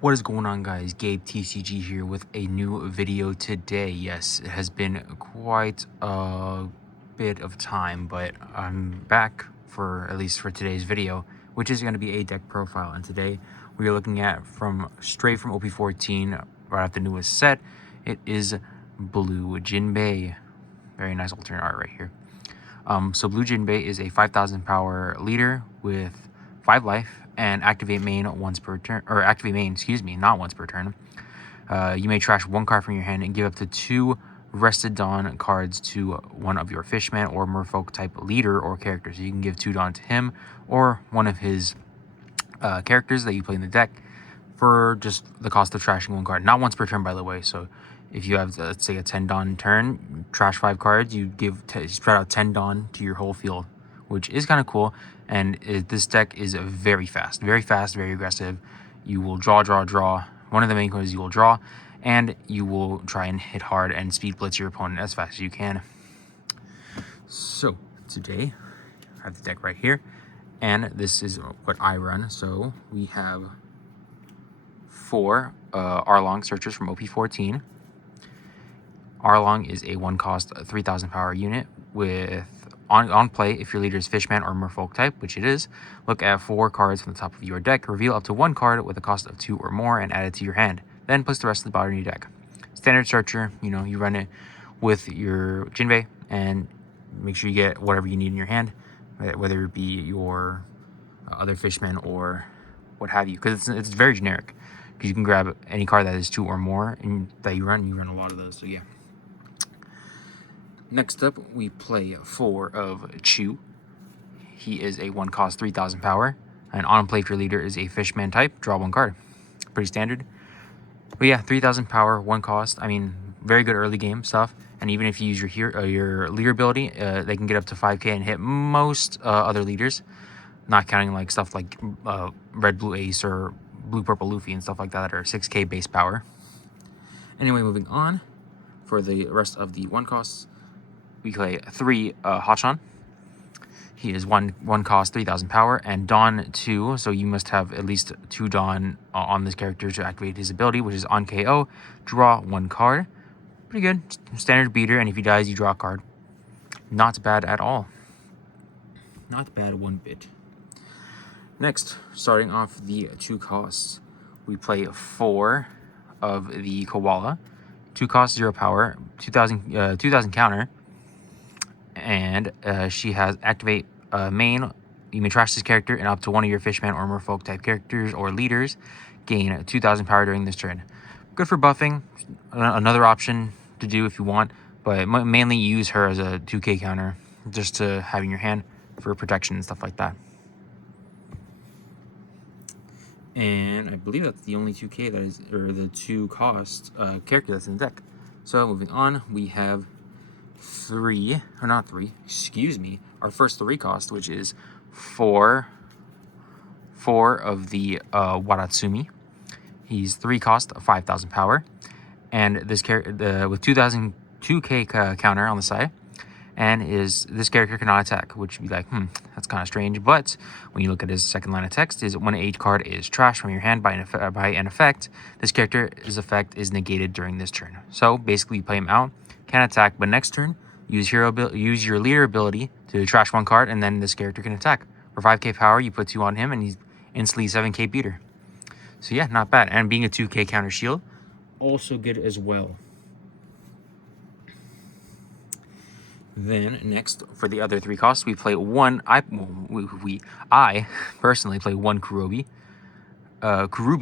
What is going on, guys? Gabe TCG here with a new video today. Yes, it has been quite a bit of time, but I'm back for at least for today's video, which is going to be a deck profile. And today we are looking at straight from OP14, right off the newest set. It is Blue Jinbe. Very nice alternate art right here. So Blue Jinbe is a 5,000 power leader with 5 life and activate main once per turn, or activate main, excuse me, not once per turn. You may trash 1 card from your hand and give up to 2 Rested Dawn cards to one of your Fishman or Merfolk type leader or characters. So you can give 2 Dawn to him or one of his characters that you play in the deck for just the cost of trashing 1 card. Not once per turn, by the way. So if you have, let's say, a 10 Dawn turn, trash 5 cards, you spread out 10 Dawn to your whole field, which is kind of cool. And this deck is very fast, very aggressive. You will draw. One of the main cards is you will draw, and you will try and hit hard and speed blitz your opponent as fast as you can. So today, I have the deck right here, and this is what I run. So we have 4 Arlong searchers from OP14. Arlong is a 1-cost 3,000 power unit with on play. If your leader is Fishman or Merfolk type, which it is, look at 4 cards from the top of your deck, reveal up to 1 card with a cost of 2 or more, and add it to your hand. Then place the rest of the bottom of your deck. Standard searcher, you run it with your Jinbe and make sure you get whatever you need in your hand, whether it be your other Fishman or what have you, because it's very generic. Because you can grab any card that is 2 or more and that you run a lot of those. So yeah. Next up, we play 4 of Chu. He is a 1-cost 3,000 power, and on play if your leader is a Fishman type, draw 1 card. Pretty standard. But yeah, 3,000 power, 1 cost. I mean, very good early game stuff. And even if you use your leader ability, they can get up to 5k and hit most other leaders, not counting like stuff like Red Blue Ace or Blue Purple Luffy and stuff like that are 6k base power. Anyway, moving on. For the rest of the 1 costs, we play 3 Hachan. He is 1 cost 3,000 power and Dawn 2, so you must have at least 2 Dawn on this character to activate his ability, which is on KO, draw 1 card. Pretty good, standard beater, and if he dies, you draw a card. Not bad at all. Not bad one bit. Next, starting off the 2 costs, we play 4 of the Koala. 2 cost 0 power, 2,000 counter. And she has activate main. You may trash this character and up to 1 of your Fishman or Merfolk type characters or leaders gain 2,000 power during this turn. Good for buffing. Another option to do if you want, but mainly use her as a 2k counter just to have in your hand for protection and stuff like that. And I believe that's the only 2k that is, or the 2 cost character that's in the deck. So moving on, we have our first 3 cost, which is 4 of the Waratsumi. He's 3 cost, 5,000 power, and this character with 2,000 2k counter on the side, and this character cannot attack, which would be like, that's kind of strange. But when you look at his second line of text, is when a card is trashed from your hand by an effect, this character's effect is negated during this turn. So basically, you play him out, can't attack, but next turn, use your leader ability to trash 1 card, and then this character can attack. For 5k power, you put 2 on him, and he's instantly 7k beater. So yeah, not bad. And being a 2k counter shield, also good as well. Then next, for the other 3 costs, we play 1. I personally play 1 Kurubi.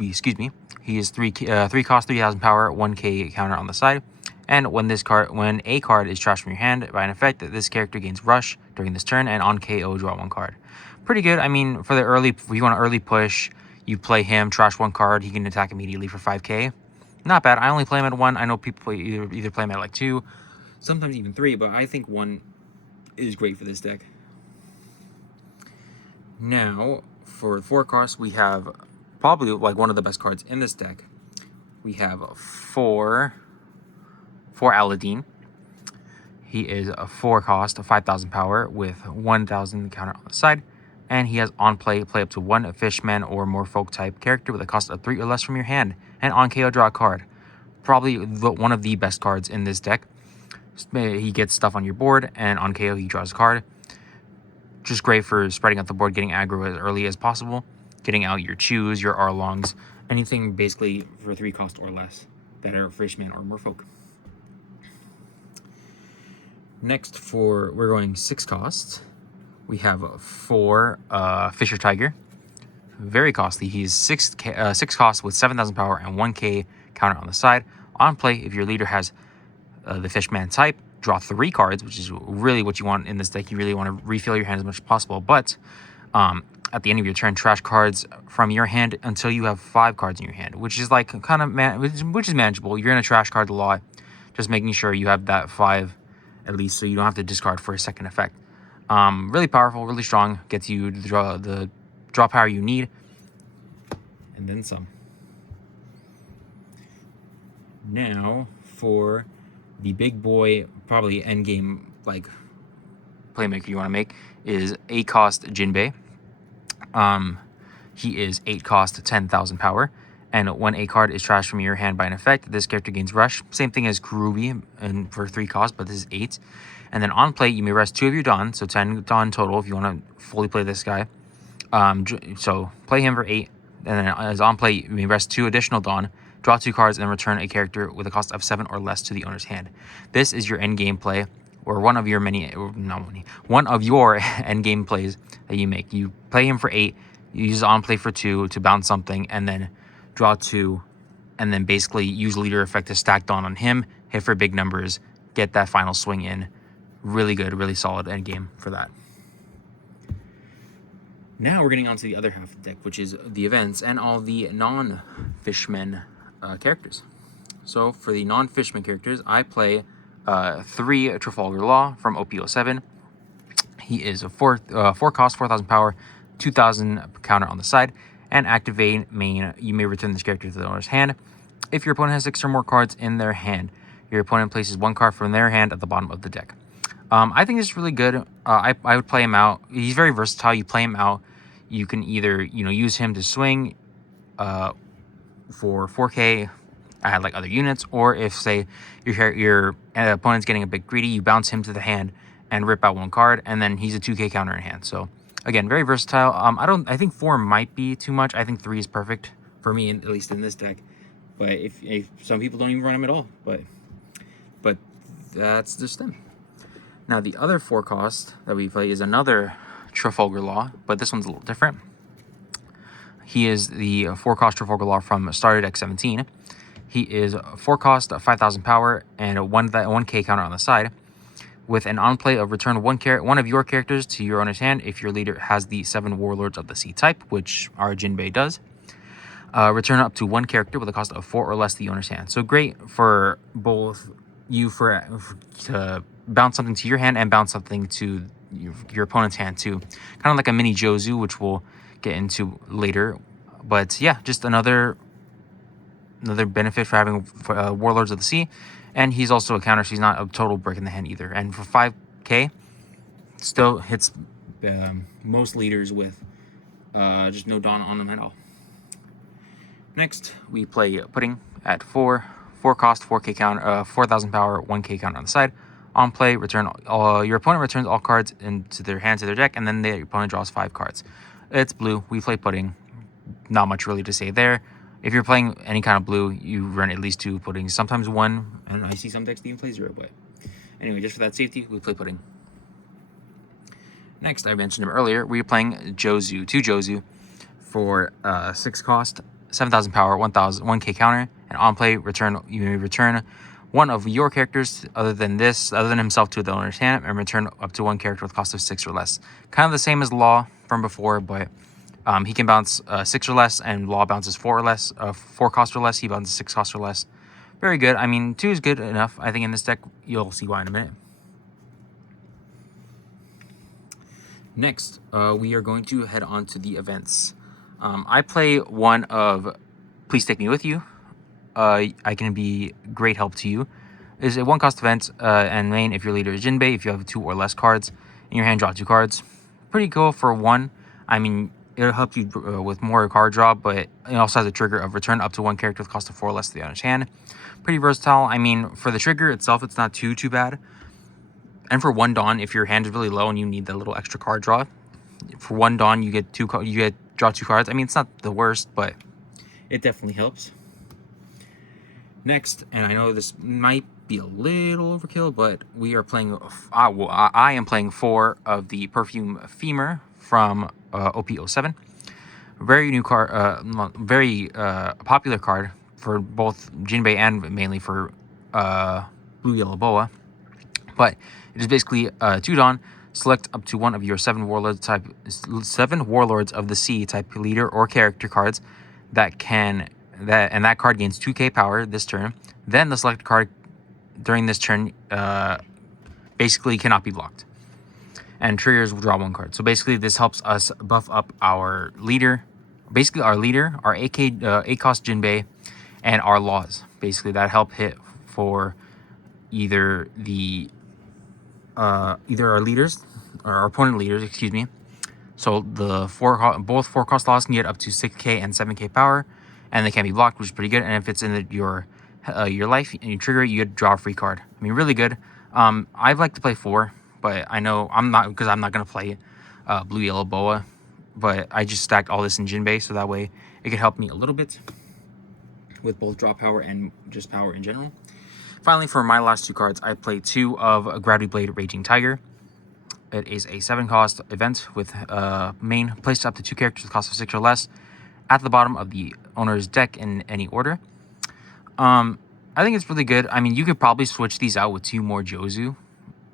Excuse me. He is 3 cost, 3,000 power, 1k counter on the side. And when a card is trashed from your hand by an effect, this character gains rush during this turn, and on KO, draw 1 card. Pretty good. I mean, for the early, if you want an early push, you play him, trash 1 card, he can attack immediately for 5k. Not bad. I only play him at 1. I know people either play him at like 2, sometimes even 3, but I think 1 is great for this deck. Now, for 4 costs, we have probably like one of the best cards in this deck. We have 4 Aladdin. He is a 4 cost, 5,000 power with 1,000 counter on the side. And he has on play up to one Fishman or more folk type character with a cost of 3 or less from your hand. And on KO, draw a card. Probably one of the best cards in this deck. He gets stuff on your board, and on KO, he draws a card. Just great for spreading out the board, getting aggro as early as possible, getting out your Chews, your Arlongs, anything basically for 3 cost or less that are Fishman or Merfolk. Next, we're going 6 costs. We have 4 Fisher Tiger. Very costly. He's 6 costs with 7,000 power and 1k counter on the side. On play, if your leader has the Fishman type, draw 3 cards, which is really what you want in this deck. You really want to refill your hand as much as possible. But at the end of your turn, trash cards from your hand until you have 5 cards in your hand, which is like kind of which is manageable. You're gonna trash card a lot, just making sure you have that 5 at least, so you don't have to discard for a second effect. Really powerful, really strong, gets you the draw power you need, and then some. Now for the big boy, probably end game like playmaker you want to make is 8 cost Jinbe. He is 8 cost, 10,000 power, and when a card is trashed from your hand by an effect, this character gains rush. Same thing as Kurubi and for 3 cost, but this is 8. And then on play, you may rest 2 of your Dawn, so 10 Dawn total if you want to fully play this guy. So play him for 8, and then as on play, you may rest 2 additional Dawn, draw 2 cards, and return a character with a cost of 7 or less to the owner's hand. This is your end game play, or one of your one of your end game plays that you make. You play him for 8, you use on play for 2 to bounce something, and then draw 2, and then basically use leader effect to stack Dawn on him, hit for big numbers, get that final swing in. Really good, really solid end game for that. Now we're getting on to the other half of the deck, which is the events and all the non-Fishman characters. So for the non-Fishman characters, I play 3 Trafalgar Law from OP07. He is a 4 cost, 4,000 power, 2,000 counter on the side, and activate main. You may return this character to the owner's hand. If your opponent has 6 or more cards in their hand, your opponent places 1 card from their hand at the bottom of the deck. I think this is really good. I would play him out. He's very versatile. You play him out. You can either use him to swing for 4k at like other units, or if say your opponent's getting a bit greedy, you bounce him to the hand and rip out 1 card, and then he's a 2k counter in hand. So again, very versatile. I think 4 might be too much. I think 3 is perfect for me, at least in this deck. But if some people don't even run him at all, but that's just them. Now, the other 4 cost that we play is another Trafalgar Law, but this one's a little different. He is the 4 cost Trafalgar Law from Starter Deck 17. He is 4 cost, 5,000 power, and a 1k counter on the side, with an on play of return one of your characters to your owner's hand if your leader has the 7 Warlords of the Sea type, which our Jinbe does. Return up to 1 character with a cost of 4 or less to the owner's hand. So great for both you to bounce something to your hand and bounce something to your opponent's hand too. Kind of like a mini Jozu, which we'll get into later. But yeah, just another benefit for having Warlords of the Sea. And he's also a counter, so he's not a total brick in the hand either. And for 5k, still hits most leaders with just no Dawn on them at all. Next, we play Pudding at 4 cost, 4k counter, 4,000 power, 1k counter on the side. On play, your opponent returns all cards into their hand to their deck, and then the opponent draws 5 cards. It's blue. We play Pudding. Not much really to say there. If you're playing any kind of blue, you run at least 2 Puddings. Sometimes 1, and I see some decks even play 0, but anyway, just for that safety, we play Pudding. Next, I mentioned him earlier. We're playing Jozu, 2 Jozu for 6 cost, 7,000 power, 1k counter, and on play, you may return 1 of your characters other than himself to the owner's hand, and return up to 1 character with cost of 6 or less. Kind of the same as Law from before, but he can bounce 6 or less, and Law bounces 4 or less, 4 cost or less. He bounces 6 cost or less. Very good. I mean, 2 is good enough. I think in this deck, you'll see why in a minute. Next, we are going to head on to the events. I play one of Please Take Me With You. I can be great help to you. It's a 1 cost event, and main if your leader is Jinbe. If you have 2 or less cards in your hand, draw 2 cards. Pretty cool for 1. I mean, it'll help you with more card draw, but it also has a trigger of return up to one character with cost of 4 less to the owner's hand. Pretty versatile. I mean, for the trigger itself, it's not too bad. And for one Dawn, if your hand is really low and you need that little extra card draw, for one Dawn you get draw 2 cards. I mean, it's not the worst, but it definitely helps. Next, and I know this might be a little overkill, but we are playing. I am playing 4 of the Perfume Femur from OP07. Very new card, very popular card for both Jinbe and mainly for Blue Yellow Boa. But it is basically 2 Dawn. Select up to one of your 7 warlords of the sea type leader or character cards that card gains 2k power this turn. Then the selected card during this turn basically cannot be blocked, and triggers will draw 1 card. So basically, this helps us buff up our leader, our AK cost Jinbe, and our laws. Basically, that help hit for either our leaders or our opponent leaders, excuse me. So both 4 cost laws can get up to 6k and 7k power, and they can be blocked, which is pretty good. And if it's in your life and you trigger it, you get to draw a free card. I mean, really good. I'd like to play 4, but I know I'm not, because I'm not gonna play Blue Yellow Boa. But I just stacked all this in Jinbe, so that way it could help me a little bit with both draw power and just power in general. Finally, for my last 2 cards, I played 2 of Gravity Blade Raging Tiger. It is a 7 cost event with main placed up to 2 characters with cost of 6 or less at the bottom of the owner's deck in any order. I think it's really good. I mean, you could probably switch these out with 2 more Jozu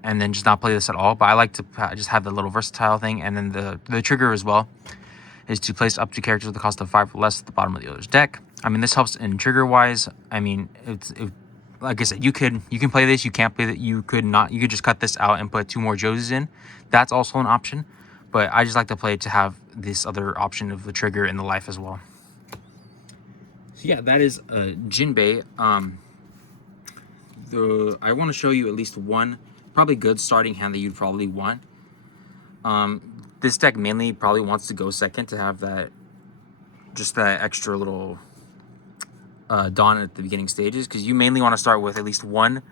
and then just not play this at all. But I like to just have the little versatile thing. And then the trigger as well is to place up to characters with the cost of 5 or less at the bottom of the owner's deck. I mean, this helps in trigger wise. I mean, like I said, you can play this, you can't play that, you could not. You could just cut this out and put 2 more Joes in. That's also an option, but I just like to play it to have this other option of the trigger in the life as well. So yeah, that is Jinbe. I want to show you at least one probably good starting hand that you'd probably want. This deck mainly probably wants to go second to have that extra little Dawn at the beginning stages, because you mainly want to start with at least 1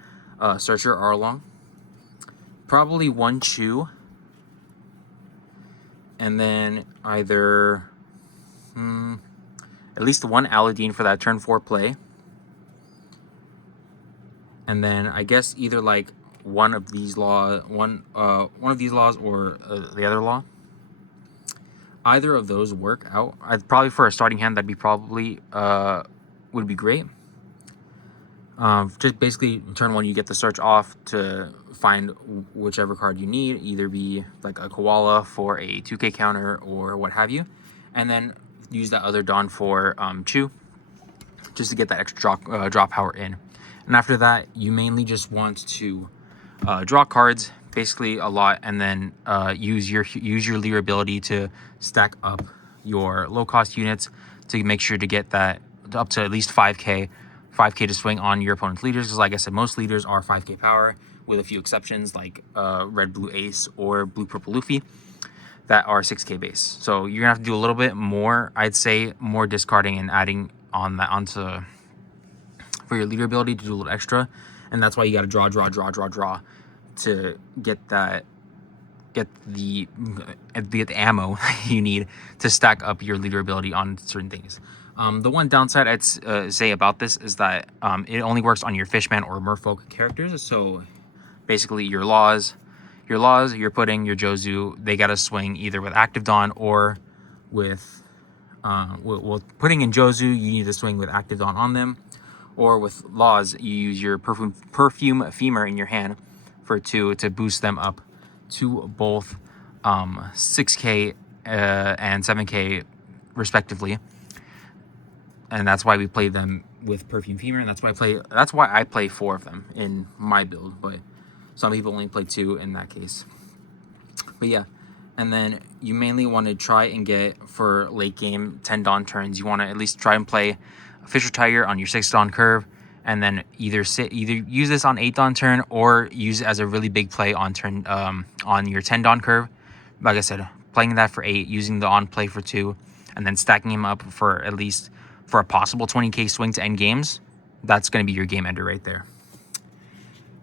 Searcher Arlong, probably 1 Chew, and then either at least 1 Aladdin for that turn 4 play, and then I guess either like one of these laws or the other law. Either of those work out. I'd probably, for a starting hand, that'd be probably would be great. Just basically turn 1 you get the search off to find whichever card you need, either be like a koala for a 2k counter or what have you, and then use that other Dawn for Chew just to get that extra draw power in. And after that, you mainly just want to draw cards basically a lot, and then use your leader ability to stack up your low cost units to make sure to get that up to at least 5k to swing on your opponent's leaders, because like I said, most leaders are 5k power, with a few exceptions like red blue ace or blue purple Luffy that are 6k base. So you're gonna have to do a little bit more, I'd say, more discarding and adding on that onto for your leader ability to do a little extra. And that's why you got to draw to get the ammo you need to stack up your leader ability on certain things. The one downside I'd say about this is that it only works on your Fishman or Merfolk characters. So basically your laws, your Pudding, your Jozu, they got to swing either with Active Dawn or with Pudding and Jozu, you need to swing with Active Dawn on them. Or with laws, you use your Perfume Femur in your hand for 2 to boost them up to both 6k and 7k respectively. And that's why we play them with Perfume Femur, and that's why I play 4 of them in my build, but some people only play 2 in that case. But yeah, and then you mainly want to try and get, for late game 10 Dawn turns, you want to at least try and play Fisher Tiger on your 6 Dawn curve, and then either use this on 8 Dawn turn or use it as a really big play on turn on your 10 Dawn curve. Like I said, playing that for 8, using the on play for 2, and then stacking him up for at least for a possible 20k swing to end games, that's going to be your game ender right there.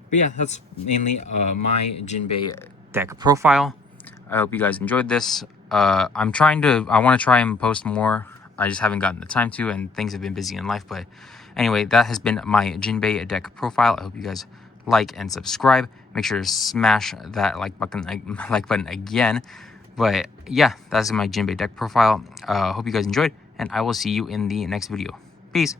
But yeah, that's mainly my Jinbe deck profile. I hope you guys enjoyed this. I want to try and post more. I just haven't gotten the time to, and things have been busy in life. But anyway, that has been my Jinbe deck profile. I hope you guys like and subscribe. Make sure to smash that like button again. But yeah, that's my Jinbe deck profile. Hope you guys enjoyed, and I will see you in the next video. Peace.